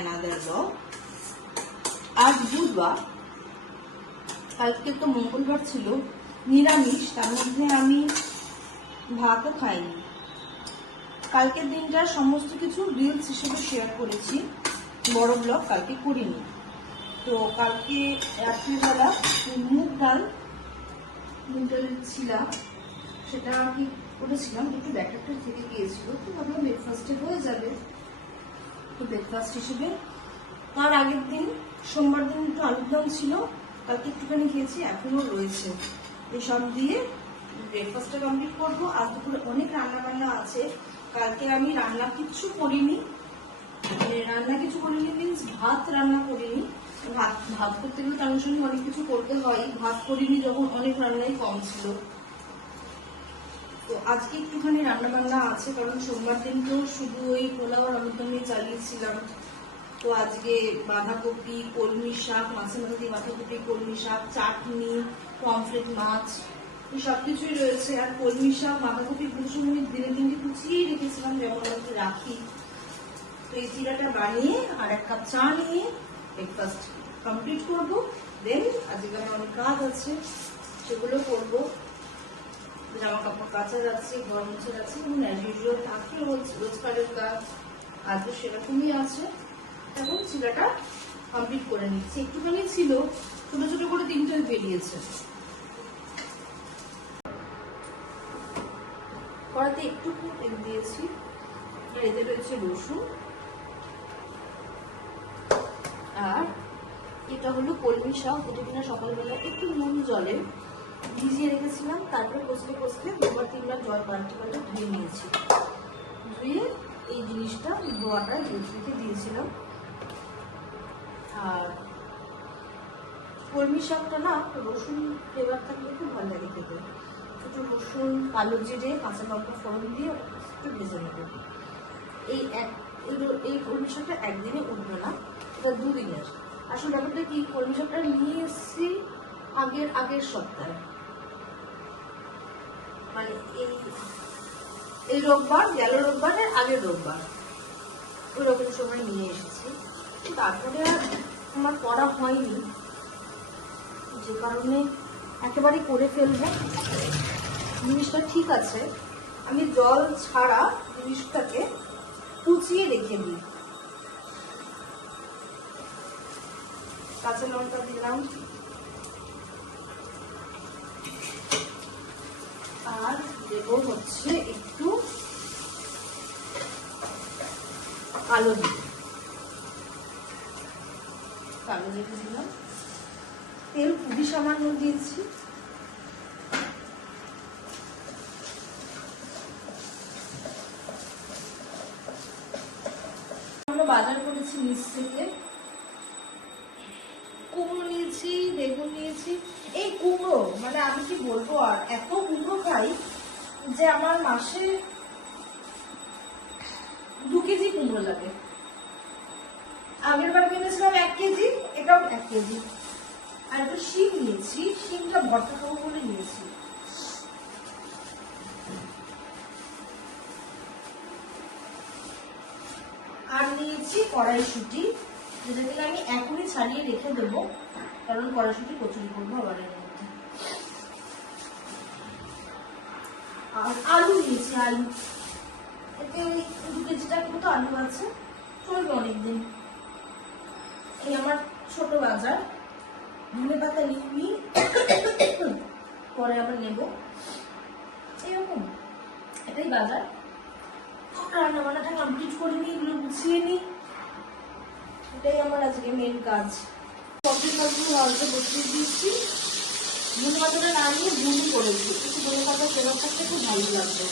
another vlog. আজ বুধবার, কালকে তো মঙ্গলবার ছিল, নিরামিষ। তার মধ্যে আমি ভাতও খাইনি। কালকের দিনটা সমস্ত কিছু রিলস হিসেবে শেয়ার করেছি, বড় ব্লগ কালকে করিনি। তো কালকে রাত্রিবেলা মুগ ডাল ছিলাম, সেটা কি করেছিলাম, একটু ব্যাটারটা থেকে গিয়েছিল, তো ভাবলাম ব্রেকফাস্টে হয়ে যাবে। তো ব্রেকফাস্ট হিসেবে তার আগের দিন সোমবার দিন একটু আলুর দম ছিল, কালকে একটুখানি খেয়েছি, এখনো রয়েছে। এসব দিয়ে ব্রেকফাস্টটা কমপ্লিট করবো। আজ দুপুরে অনেক রান্না বান্না আছে। কালকে আমি রান্না কিছু করিনি, মিনস ভাত রান্না করিনি। ভাত করতে গেলে তার সঙ্গে অনেক কিছু করতে হয়, ভাত করিনি যখন অনেক রান্নাই কম ছিল। তো আজকে একটুখানি রান্না বান্না আছে, কারণ সোমবার দিন তো শুধু ওই পোলাও আর আলুর দমই চালিয়েছিলাম। তো আজকে বাঁধাকপি, কলমি শাক, মাছের মাথা দিয়ে বাঁধাকপি, কলমি শাক, চাটনি, পমফ্রেট মাছ, এই সবকিছুই রয়েছে। আর কলমি শাক, বাঁধাকপি কুচুমুনি দিনে দিনকে কুচিয়ে রেখেছিলাম, যেমন আমি রাখি। তো এই চিরাটা বানিয়ে আর এক কাপ চা নিয়ে ব্রেকফাস্ট কমপ্লিট করবো। দেন আজকে আমার অনেক কাজ আছে, সেগুলো করবো। জামা কাপড় কাচা যাচ্ছে, ঘর মুছে যাচ্ছে, এবং অ্যাজ ইউজুয়াল থাকে রোজকারের কাজ, আজকে সেরকমই আছে। এখন চিরাটা কমপ্লিট করে নিচ্ছি। একটুখানি ছিল, ছোট ছোট করে তিনটে বেরিয়েছে। কড়াতে একটু তেল দিয়েছি, আর এতে রয়েছে রসুন, আর এটা হলো কলমি শাক, যেটা কিনা সকালবেলা একটু নুন জলে ভিজিয়ে রেখেছিলাম। তারপরে কষতে কষতে দুবার তিনবার জল পাল্টে পাল্টে ধুয়ে নিয়েছি। ধুয়ে এই জিনিসটা ধোয়াটা রেখে দিয়েছিলাম। আর কলমি শাকটা না রসুন ফ্লেভার থাকলে খুব ভালো লাগে খেতে। একটু রসুন, কালো জিরে, কাঁচা লঙ্কা ফোড়ন দিয়ে একটু ভেজে নেব। এই কলমি শাকটা একদিনে উঠবে না, এটা দুদিনের। আসলে ব্যাপারটা কি, কলমি শাকটা নিয়ে এসেছি আগের সপ্তাহে, মানে এই রোববার গেল, রোববারের আগের রোববার ওই রকম সময় নিয়ে এসেছি। তারপরে আর আমার করা হয়নি, যে কারণে একেবারে করে ফেলবো। জিনিসটা ঠিক আছে, আমি জল ছাড়া জিনিসটাকে কুচিয়ে রেখে দিই। কাঁচা লঙ্কা দিলাম, আর দেবো হচ্ছে একটু কালো জিরে দিলাম। তেল খুবই সামান্য দিয়েছি। আমরা বাজার করেছি নিচ থেকে, কুমড়ো নিয়েছি, বেগুন নিয়েছি। এই কুমড়ো মানে আমি কি বলবো, আর এত কুমড়ো খাই যে আমার মাসে 2 কেজি কুমড়ো লাগে। আগের বার কিনেছিলাম 1 কেজি, এটাও 1 কেজি। আর একটু শিম নিয়েছি, শিমটা ভর্তা খাবো বলে নিয়েছি। আর নিয়েছি কড়াইশুঁটি, যেটা কিনা আমি এখনই ছাড়িয়ে রেখে দেবো, কারণ কড়াইশুঁটি কচুরি করবো আবার এর মধ্যে। আর আলু নিয়েছি, আলু এতে ওই 2 কেজিটার মতো আলু আছে, চলবে অনেকদিন। এই আমার ছোট বাজার। ধনে পাতা নিবি, পরে আবার নেব, এরকম এটাই বাজার। রান্না বান্নাটা কমপ্লিট করে নিই, এগুলো গুছিয়ে নিই, এটাই আমার আজকে মেন কাজ। সবজি সবগুলো অল্প বসিয়ে দিয়েছি। ধনে পাতাটা না নিয়ে গুঁড়ি করেছি, একটু ধনে পাতা ফেরত থাকতে খুব ভালো লাগবে।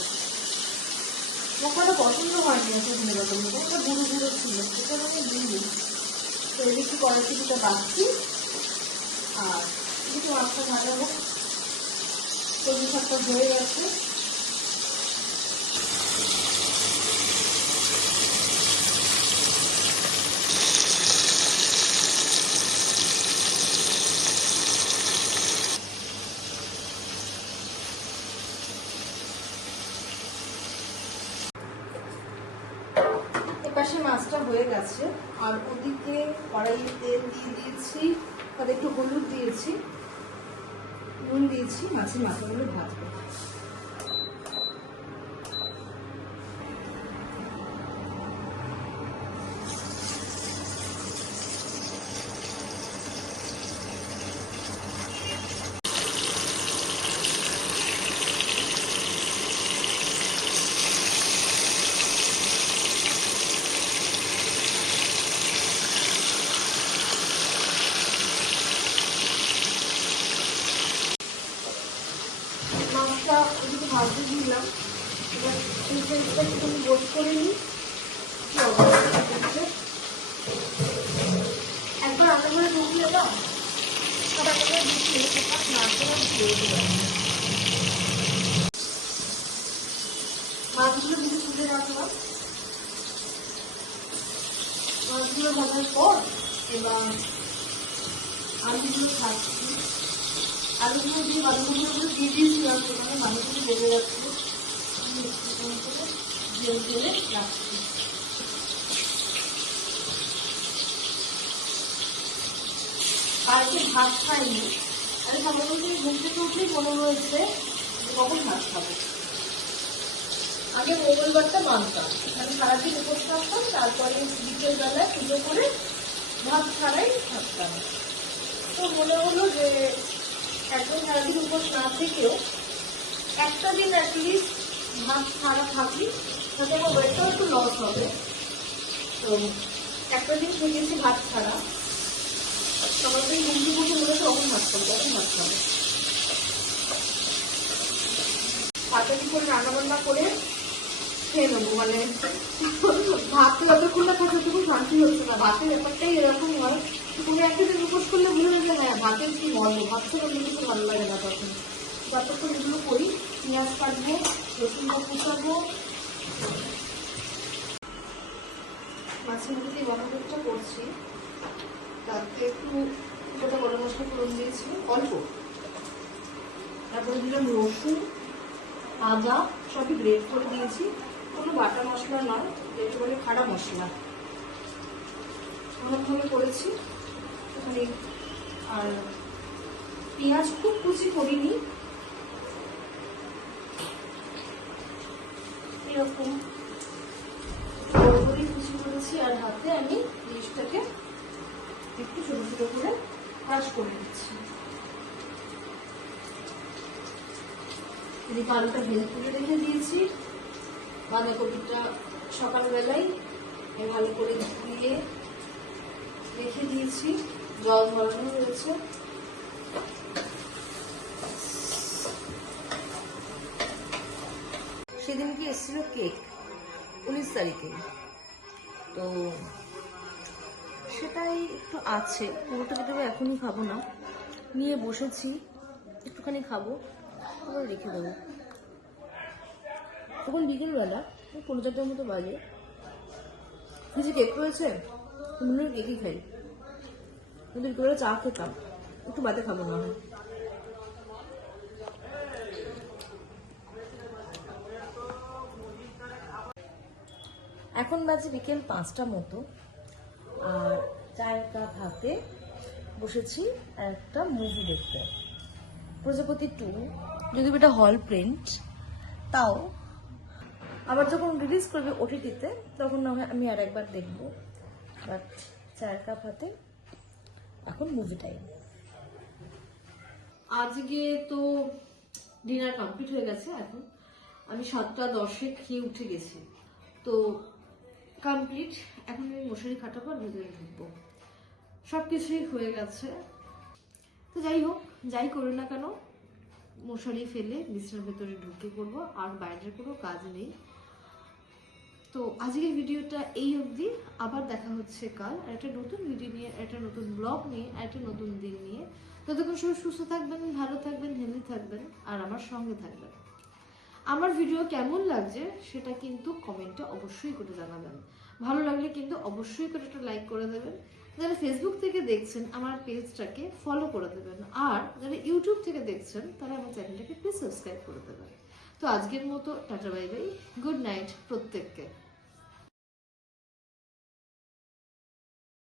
মশলাটা পছন্দ হয়নি এত ধনে পাতাগুলো, ওটা গুঁড়ো গুঁড়ো ছিল, এটা আমি দিই। তো একটু কড়াইশুঁটিটা বাড়ছি, আর একটু মাছটা ভাজা হোক। সবজি শাকটা হয়ে গেছে। গ্যাসে মাছটা হয়ে গেছে, আর ওদিকে কড়াইয়ে তেল দিয়ে দিয়েছি, তাতে একটু হলুদ দিয়েছি, নুন দিয়েছি, মাছের মাথাগুলো ভাজবো। মাছটা ওদিকে ভাজতে দিলাম, এবার একটু গোট করে নিই। একবার রান্না করে ঢুকিয়ে দাও, মাছগুলো দিকে তুলে রাখলাম। মাছগুলো ভাজার পর এবার আলুগুলো খাচ্ছি, আলুগুলো দিয়ে বাঁধাকপিগুলো দিয়ে দিয়েছিলাম, সেখানে বাঁধাকপি বেড়ে যাচ্ছে, জল ঢেলে রাখছি। বাড়িতে ভাত খাইনি, আমি সকাল থেকে ঘুম থেকে উঠলেই মনে হয়েছে কখন ভাত খাবো। আগে মঙ্গলবারটা মানতাম, আমি সারাদিন উপোস থাকতাম, তারপরে বিকেলবেলায় পুজো করে ভাত ছাড়াই থাকতাম। তো মনে হলো যে একদম সারাদিন উপোস না থেকেও একটা দিন অ্যাটলিস্ট ভাত ছাড়া থাকি, তাতে আমার ওয়েটটাও একটু লস হবে। তো একটা দিন থেকেছি ভাত ছাড়া, সকাল থেকে ঘুম থেকে উঠে মনে হচ্ছে কখন ভাত খাবো, কখন ভাত খাবো। পাতাটি করে রান্নাবান্না করে খেয়ে নেবো, মানে ভাতে যতক্ষণ না থাকে ততক্ষণ শান্তি হচ্ছে না। ভাতের ব্যাপারটাই এরকম হয়, কোনো একটা দিন উপোস করলে মনে হয় হ্যাঁ ভাতের কি মর্ম, ভাত থেকে অন্য কিছু ভালো লাগে না। তখন যতক্ষণ এগুলো করি, পেঁয়াজ কাটবো, রসুনটা কুচাবো, মাছের মধ্যে দিয়ে বাঁধাকপিটা করছি, তাতে একটু গোটা গরম মশলা ফোড়ন দিয়েছি অল্প, তারপরে দিলাম রসুন, আদা সবই গ্রেট করে দিয়েছি, কোনো বাটা মশলা নয়, একেবারে খাড়া মশলা অনেকভাবে করেছি ওখানে। আর পেঁয়াজ খুব কুচি করিনি, এরকম বড় করে কুচি করেছি, আর হাতে আমি জিনিসটাকে একটু ছোট ছোট করে ক্রাশ করে দিচ্ছি। এদিকে আলুটা ভেজে তুলে রেখে দিয়েছি, বাঁধাকপিটা সকালবেলায় ভালো করে ধুয়ে রেখে দিয়েছি, জল ঝরানো রয়েছে। সেদিনকে এসেছিল কেক 19 তারিখে, তো সেটাই একটু আছে, পুরোটা যেটা এখনই খাবো না, নিয়ে বসেছি, একটুখানি খাবো, আবার রেখে দেবো। তখন বিকেলবেলা 4:30 মতো বাজে, কিছু কেক রয়েছে, মনে হয় কেকই খাই, কিন্তু বিকেলবেলা চা খেতাম, একটু বাদে খাবো না হয়। এখন বাজে বিকেল 5টা মতো, আর চায়ের কাপ হাতে বসেছি একটা মুভি দেখতে, প্রজাপতি 2, যদি এটা হল প্রিন্ট, তাও আবার যখন রিলিজ করবে ওটিটিতে তখন না হয় আমি আর একবার দেখবো, বাট চায়ের কাপ হাতে এখন মুভি টাইম। আজকে তো ডিনার কমপ্লিট হয়ে গেছে, এখন আমি 7:10 খেয়ে উঠে গেছি, তো কমপ্লিট। এখন আমি মশারি খাটাবো আর ভেতরে ঢুকবো, সবকিছুই হয়ে গেছে। তো যাই হোক, যাই করি না কেন মশারি ফেলে বিছানার ভেতরে ঢুকে পড়বো, আর বাইরের কোনো কাজ নেই। তো আজকের ভিডিওটা এই অবধি, আবার দেখা হচ্ছে কাল একটা নতুন ভিডিও নিয়ে, একটা নতুন ব্লগ নিয়ে, একটা নতুন দিন নিয়ে। ততক্ষণ সবাই সুস্থ থাকবেন, ভালো থাকবেন, হেলদি থাকবেন, আর আমার সঙ্গে থাকবেন। আমার ভিডিও কেমন লাগছে সেটা কিন্তু কমেন্টে অবশ্যই করে জানাবেন, ভালো লাগলে কিন্তু অবশ্যই করে একটা লাইক করে দেবেন। যারা ফেসবুক থেকে দেখছেন আমার পেজটাকে ফলো করে দেবেন, আর যারা ইউটিউব থেকে দেখছেন তারা আমার চ্যানেলটাকে প্লিজ সাবস্ক্রাইব করে দেবেন। তো আজকের মতো tata bye bye, good night প্রত্যেককে।